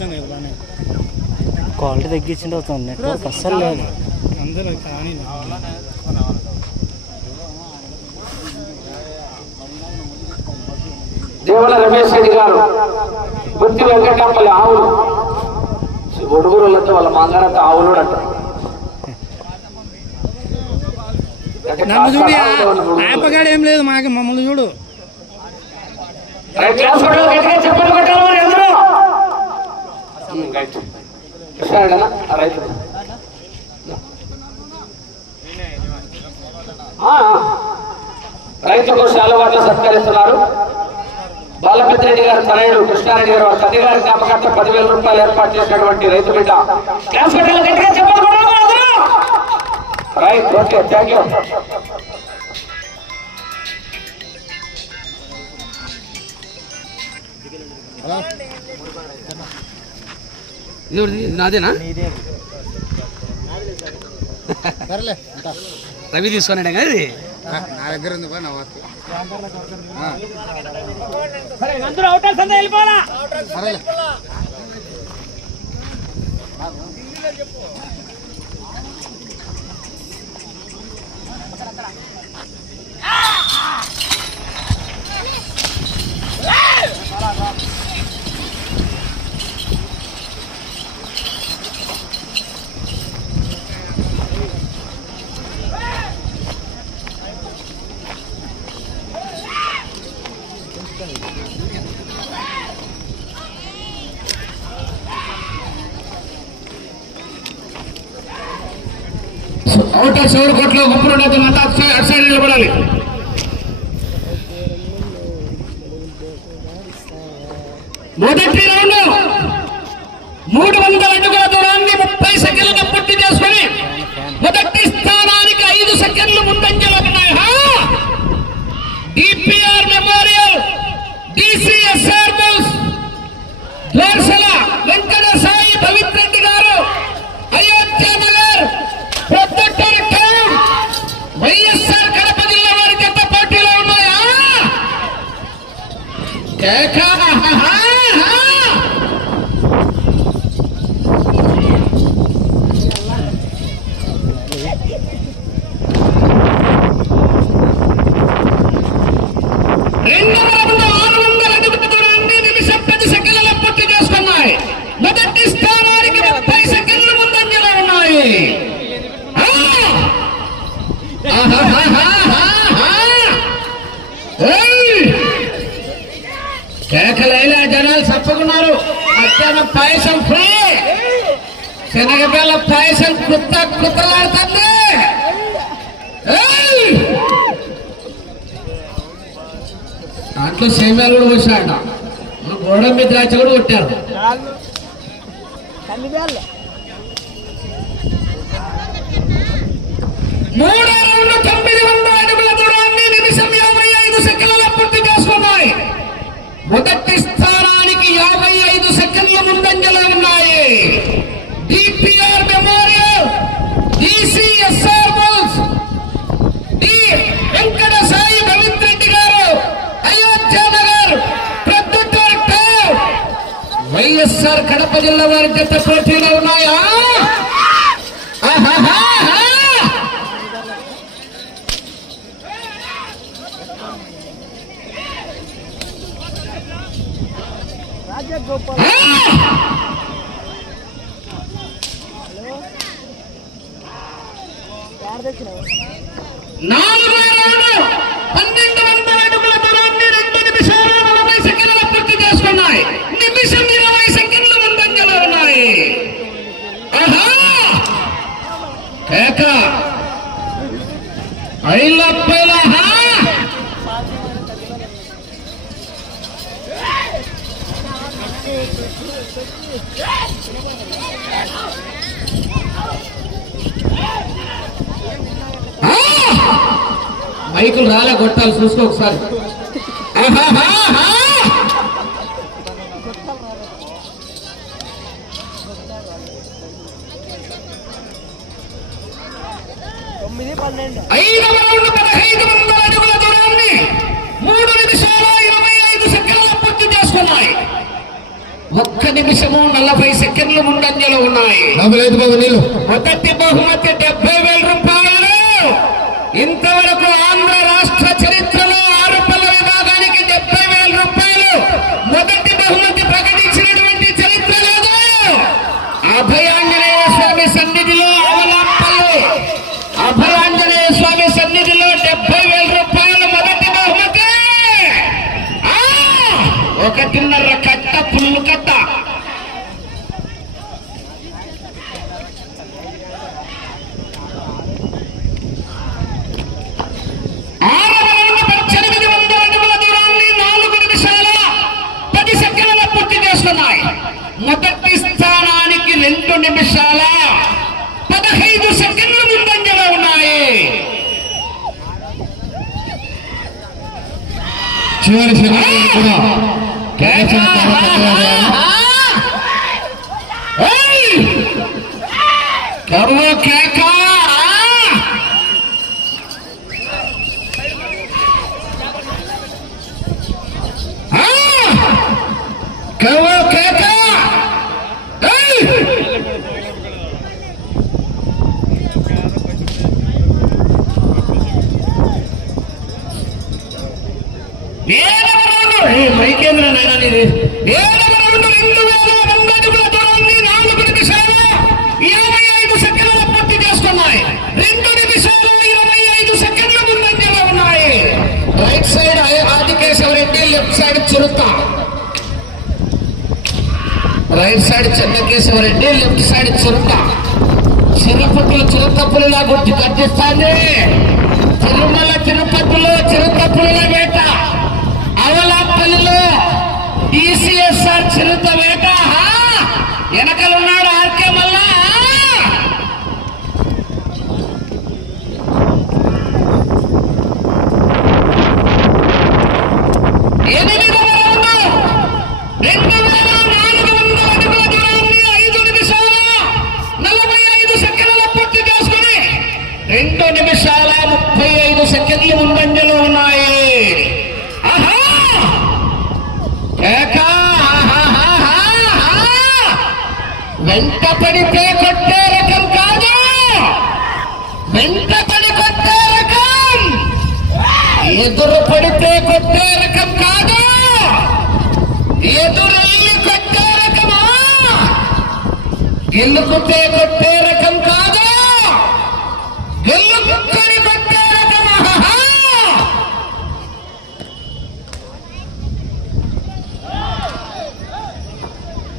వచ్చింది క్వాలిటీ తగ్గించింది అవుతుంది. నెట్వర్క్ అస్సలు లేదు. అందరూ కానీ దేవుల రమేష్ రెడ్డి గారు గుర్తి వెంకటప్పల్లి ఆవులు. ఒడుగురులతో వాళ్ళ మాంగారంతా ఆవులు అంటారు నన్ను చూడు ఆపగాడు ఏం లేదు మాకు మమ్మల్ని చూడు. రైట్ క్లాస్ కొట్టాలి, గట్టిగా చెప్పండి కొట్టాలి మరి అందరూ. ఉమ్, రైట్. కృష్ణారెడ్డి అన్న, ఆ రైట్. ఆ, ఆ. రైతులకు శాలువాట్లు సత్కరిస్తున్నారు బాలపెద్దిరెడ్డి గారు తనయుడు కృష్ణారెడ్డి గారు వారి తల్లి గారి జ్ఞాపకార్థం పదివేల రూపాయలు ఏర్పాటు చేసినటువంటి రైతు బిడ్డ రైట్ ఓకే థ్యాంక్ యూ ఇది నాదేనా? రవి తీసుకున్నాడే ఇది? నా దగ్గర ఉంది బా నా వార్త సరేలే అవుటర్ సౌర్ కోట్లో ముప్పై రెండు అంతా కేకలైనా జనాలు చప్పుకున్నారు మధ్యాహ్నం పాయసం ఫ్రీ. శనగపిల్ల పాయసం కుత్త కుత్తలాడుతుంది దాంట్లో సేమ్యాలు కూడా పోసాడ గోడ గోడమ్మి ద్రాక్ష కూడా కొట్టారు. మూడో రౌండ్ తొమ్మిది వందల అడుగుల దూరాన్ని నిమిషం యాభై ఐదు సెకండ్ల పూర్తి చేసుకున్నాయి. మొదటి స్థానానికి యాభై ఐదు సెకండ్ల ముందంజలో ఉన్నాయి. DPR memorial DCSR bulls D Venkata Sai Ravindra Reddy garu Ayodhya Nagar Proddatur YSR Kadapa జిల్లా వారి జత పోటీలో ఉన్నాయా? నాలుగో పన్నెండు వందల అడుగుల దూరాన్ని రెండు నిమిషాలు నలభై సెకండ్ల పూర్తి చేసుకున్నాయి. నిమిషం ఇరవై ముందంజలో ఉన్నాయి. కేక! మైకులు రాలే కొట్టాలి చూసుకో ఒకసారి. ఆహాహాహా! ఐదవ రౌండ్ పదహైదు వందల అడుగుల దూరాన్ని మూడు నిమిషాల ఇరవై ఐదు సెకండ్ల పూర్తి చేసుకున్నాయి. ఒక్క నిమిషము నలభై సెకండ్లు ముందంజలో ఉన్నాయి. మొదటి బహుమతి డెబ్బై వేల రూపాయలు ఇంతవరకు ఆంధ్ర రాష్ట్ర చరిత్రలో ఆరు పళ్ళ విభాగానికి డెబ్బై వేల రూపాయలు మొదటి బహుమతి ప్రకటించినటువంటి చరిత్ర లేదు అభయాంజనేయ స్వామి సన్నిధిలో అవలాంపల్లి అభయాంజనేయ స్వామి సన్నిధిలో డెబ్బై వేల రూపాయలు మొదటి బహుమతి ఆ! ఒకటిన్నర కట్ట పుల్లు కట్ట ఆరవ రౌండ్ పద్దెనిమిది వందల అడుగుల దూరాన్ని నాలుగు నిమిషాల పది సెకండ్ల పూర్తి చేస్తున్నాయి మొదటి స్థానానికి రెండు నిమిషాల పదహైదు సెకండ్లు ముందంజలో ఉన్నాయి. చివరి second right side Chennakesava Reddy left side చిరుత. చిరుపతులు చిరుతపులిలా గుర్తు కట్టిస్తాంది. తిరుమల తిరుపతిలో చిరుతపులుల వేట అవలాపల్లిలో డిసిఎస్ఆర్ చిరుత వేట హా! వెనకలున్నాడు ఆర్కే మల్లా ఎనిమిదవ రౌండు. రెండు వేల నాలుగు వందల అడుగుల దూరాన్ని ఐదు నిమిషాల నలభై ఐదు సెకండ్ల పూర్తి చేసుకుని రెండు నిమిషాల ముప్పై ఐదు సెకండ్లు ముందంజలో ఉన్నాయి ఆహా! కేక! ఆహాహాహా! వెంట పడితే కొట్టే రకం కాదు. వెంట పడి కొట్టే రకం. ఎదురు పడితే కొట్టే రకం కాదు. ఎదురెళ్ళి కొట్టే రకమా? గెలుకుతే కొట్టే రకం కాదు. గెలుపుకొని కొట్టే రకమా?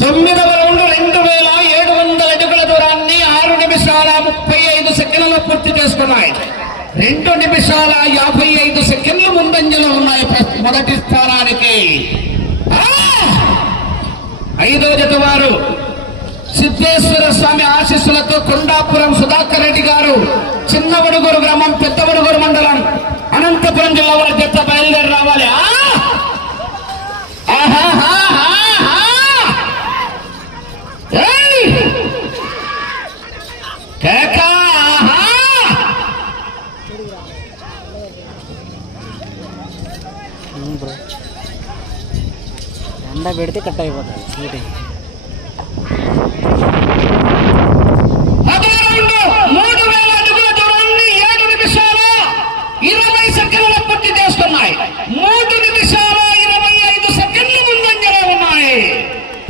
తొమ్మిదవ నిమిషాల ముప్పై ఐదు సెకండ్లలో పూర్తి చేసుకున్నాయి. రెండు నిమిషాల యాభై ఐదు సెకండ్లు ముందంజలో ఉన్నాయి మొదటి స్థానానికి. ఐదో జత వారు సిద్ధేశ్వర స్వామి ఆశీస్సులతో కొండాపురం సుధాకర్ రెడ్డి గారు చిన్నవడుగురు గ్రామం పెద్దవడుగురు మండలం అనంతపురం జిల్లా వారి జత బయలుదేరి రావాలి. ఆ! ఎండ పెడితే కట్ అయిపోతుంది సీట్ పదో రౌండ్ మూడు వేల అడుగుల దూరాన్ని ఏడు నిమిషాల ఇరవై సెకండ్ల పూర్తి చేస్తున్నాయి మూడు నిమిషాల ఇరవై ఐదు సెకండ్లు ముందంజలో ఉన్నాయి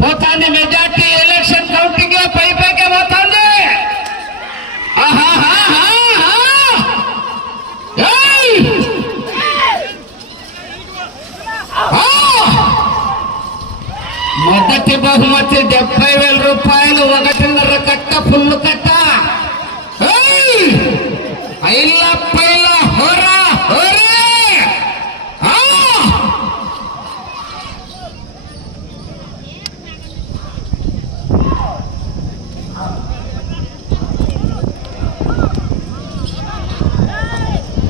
పోతాంది మెజార్టీ ఎలక్షన్ కౌంటింగ్ పై పైకే పోతాంది ఆహాహాహాహా! ఏయ్! ఆ! మొదటి బహుమతి డెబ్బై వేల రూపాయలు ఒకటిన్నర కట్ట ఫుల్ కట్ట ఏయ్! ఐల పైల హోరా హోరే ఆ!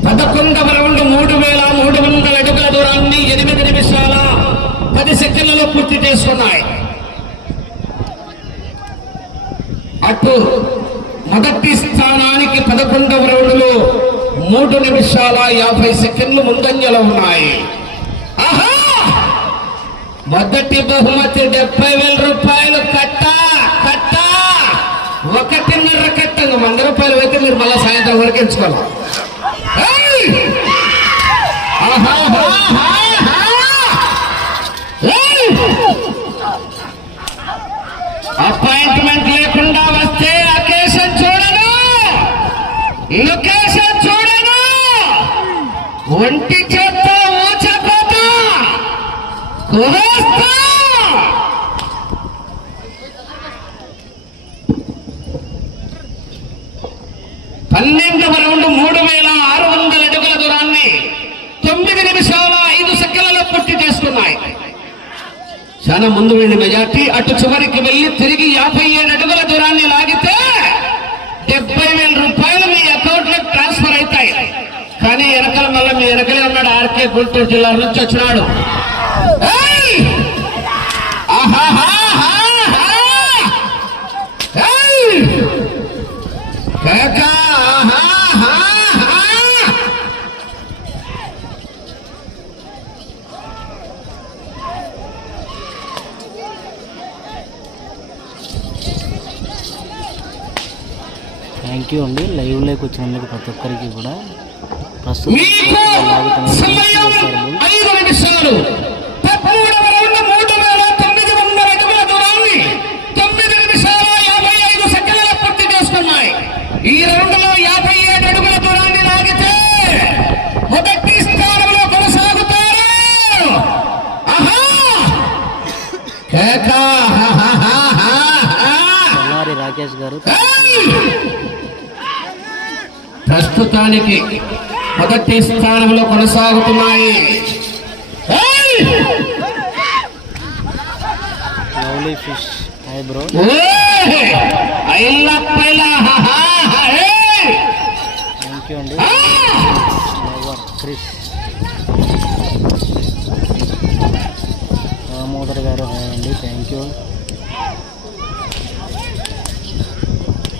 పదకొండవ రౌండ్ మూడు వేల మూడు వందల అడుగుల దూరాన్ని ఎనిమిది నిమిషాల పది సెకండ్లలో పూర్తి చేసుకున్నాయి. అటు మొదటి స్థానానికి పదకొండవ రౌండ్లో మూడు నిమిషాల యాభై సెకండ్లు ముందంజలో ఉన్నాయి. ఆహా! మొదటి బహుమతి డెబ్బై వేల రూపాయలు కట్ట కట్ట! ఒకటిన్నర కట్ట వంద రూపాయలు అయితే మీరు మళ్ళీ సాయంత్రం వరకు ఎంచుకోవాలి. ఏయ్! అపాయింట్మెంట్ లేకుండా వస్తే అకేషన్ చూడను. లొకేషన్ చూడను. ఒంటి చేత్తో ఊచపోతా కుహేస్తా పన్నెండవ రౌండ్ మూడు వేల ఆరు వందల అడుగుల దూరాన్ని తొమ్మిది నిమిషాల ఐదు సెకండ్లలో పూర్తి చేసుకున్నాయి చాలా ముందు వెళ్ళి మెజార్టీ అటు చివరికి వెళ్ళి తిరిగి యాభై ఏడు అడుగుల దూరాన్ని లాగితే డెబ్బై వేల రూపాయలు మీ అకౌంట్లో ట్రాన్స్ఫర్ అవుతాయి. కానీ వెనకల మళ్ళీ మీ వెనకలే ఉన్నాడు ఆర్కే గుంటూరు జిల్లా నుంచి వచ్చినాడు. ఆహాహా థ్యాంక్ యూ అండి లైవ్లోకి వచ్చినందుకు ప్రతి ఒక్కరికి కూడా ప్రస్తుతం మీకు లాగుతున్న సమయం చేస్తారు బుల్. ఐదు నిమిషాలు పదమూడవ రౌండ్ మూడు వేల తొమ్మిది వందల అడుగుల దూరాన్ని తొమ్మిది నిమిషాల యాభై ఐదు సెకండ్ల పూర్తి చేసుకున్నాయి ఈ రౌండ్లో యాభై ఏడు అడుగుల దూరాన్ని లాగితే మొదటి స్థానంలో కొనసాగుతారు ఆహా కేక! ఆహాహాహాహా! తెల్లారి రాకేష్ గారు ప్రస్తుతానికి మొదటి స్థానంలో కొనసాగుతున్నాయి ఏయ్! లవ్లీ ఫిష్ హాయ్ బ్రో ఓయ్! ఐలా పైలా, హా, హా, హా, ఏయ్! థ్యాంక్ యూ అండి ఆ! లవర్ క్రిస్ దామోదర్ గారు హాయ్ అండి thank you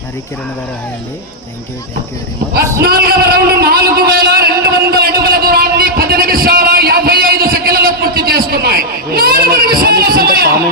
Harikiran garu hi అండి thank you thank you very much పద్నాలుగవ రౌండ్ నాలుగు వేల రెండు వందల అడుగుల దూరాన్ని పది నిమిషాల యాభై ఐదు సెకండ్లలో పూర్తి చేసుకున్నాయి నాలుగు నిమిషాల సమయం కామెంట్స్లో ప్రస్తుతానికి ఏం చేయండి మొదటి బ్రో? స్థానంలో కొనసాగుతున్నాయి ఎవరి దగ్గరైనా డ్రాలు అంటే కేవో కేక హా, హా, హా,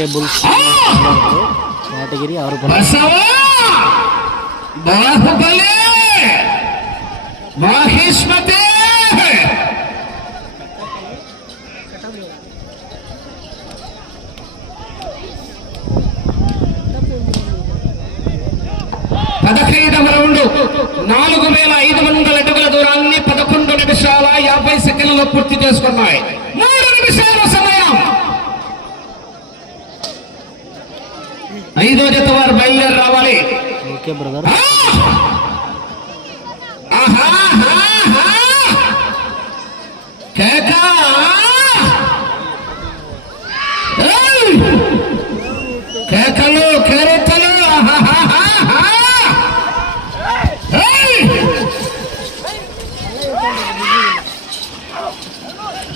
ఆర్కే బుల్స్ కేటగిరి ఆరు పదహైదవ రౌండ్. నాలుగు వేల ఐదు వందల అడుగుల దూరాన్ని పదకొండు నిమిషాల యాభై సెకండ్లలో పూర్తి చేసుకున్నాయి మూడు నిమిషాల సమయం ఐదో జత వారు బయలుదేరి రావాలి. Okay brother! కేకలు!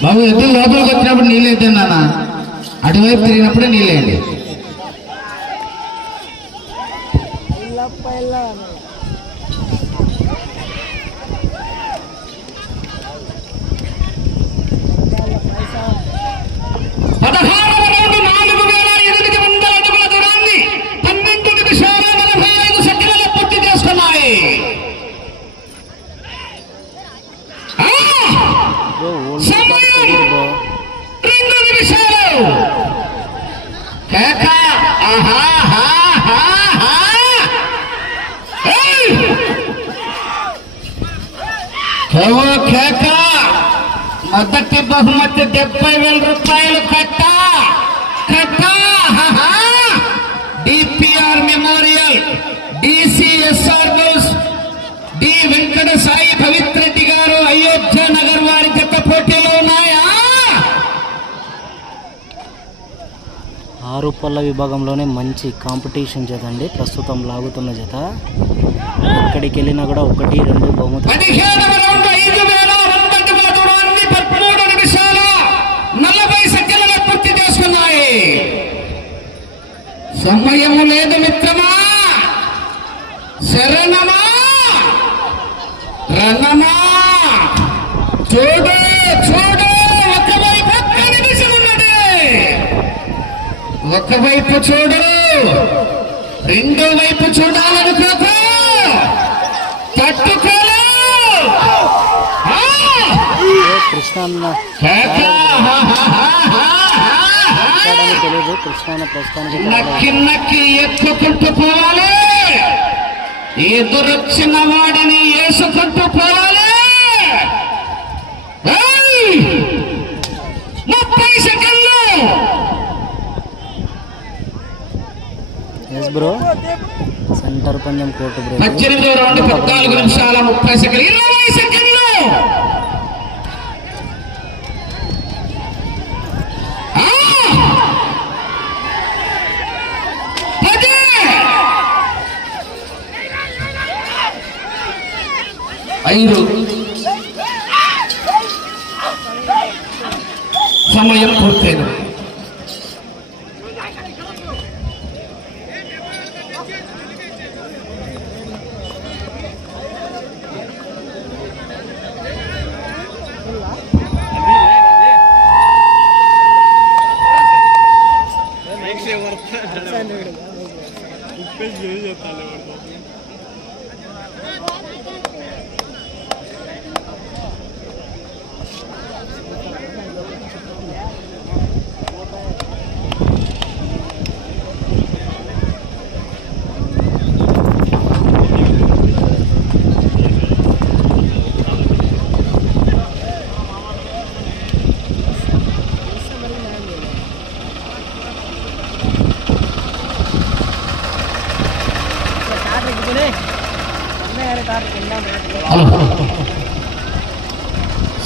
బాబు ఎద్దులు లోపలికి వచ్చినప్పుడు నీళ్ళు అయితే నాన్న. అటువైపు తిరిగినప్పుడే నీళ్ళేయండి పదహారవ రౌండ్ నాలుగు వేల ఎనిమిది వందల అడుగుల దూరాన్ని పన్నెండు నిమిషాల నలభై ఐదు సెకండ్లలో పూర్తి చేసుకున్నాయి ఆ! బ్రో ఓల్డ్ కార్డ్ తెలియదు బ్రో రెండు నిమిషాలు కేక ఆహాహాహాహా! ఏయ్! కేవో కేక మొదటి బహుమతి డెబ్బై వేల రూపాయలు కట్ట కట్ట డిపిఆర్ మెమోరియల్ డిసిఎస్ఆర్ బోస్ డి వెంకట సాయి పవిత్ర రెడ్డి గారు అయోధ్య నగర్ వారి జత పోటీలో ఉన్నాయా ఆరు పళ్ళ విభాగంలోనే మంచి కాంపిటీషన్ జత అండి. ప్రస్తుతం లాగుతున్న జత. ఎక్కడికి వెళ్ళినా కూడా ఒకటి రెండు బహుమతి సమయము లేదు మిత్రమా. శరణమా. రణమా. ఒకవైపు చూడు. రెండో వైపు చూడాలనుకోకు! ఏ కృష్ణ అన్న కేక! ఎక్కడని తెలియదు. కృష్ణ అన్న ప్రస్తుతానికి నక్కి నక్కి ఎత్తుకుంటూ పోవాలి. ఎదురొచ్చిన వాడిని వేసుకుంటూ పోవాలి ఏయ్! ముప్పై సెకండ్లు ఎస్ బ్రో. సెంటర్ పందెం కోర్టు బ్రో. పద్దెనిమిదో రౌండ్ పద్నాలుగు నిమిషాల ముప్పై సెకండ్లు ఇరవై సెకండ్లు! ఆ! పది! ఐదు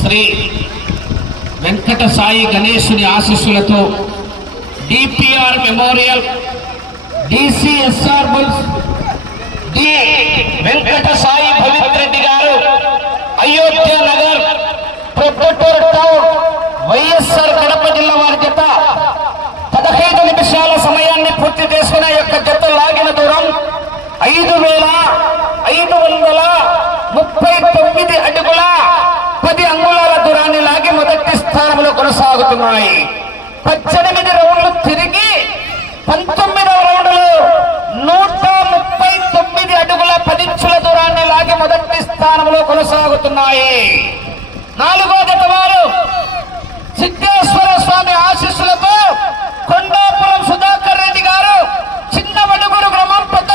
శ్రీ వెంకట సాయి గణేశుని ఆశీస్సులతో DPR memorial DCSR bulls D Venkata Sai Bhavith Reddy garu Ayodhya Nagar Proddatur town YSR Kadapa జిల్లా వారి జత. పదహైదు నిమిషాల సమయాన్ని పూర్తి చేసుకునే యొక్క జత లాగిన దూరం ఐదు వేల అడుగుల పది అంగుళాల దూరాన్ని లాగి మొదటి స్థానంలో కొనసాగుతున్నాయి. పద్దెనిమిది రౌండ్లు తిరిగి పంతొమ్మిదవ రౌండ్లో నూట ముప్పై తొమ్మిది అడుగుల పదించుల దూరాన్ని లాగి మొదటి స్థానంలో కొనసాగుతున్నాయి. నాలుగో గత వారు సిద్ధేశ్వర స్వామి ఆశీస్సులతో కొండాపురం సుధాకర్ రెడ్డి గారు చిన్న బడుగురు గ్రామం పెద్ద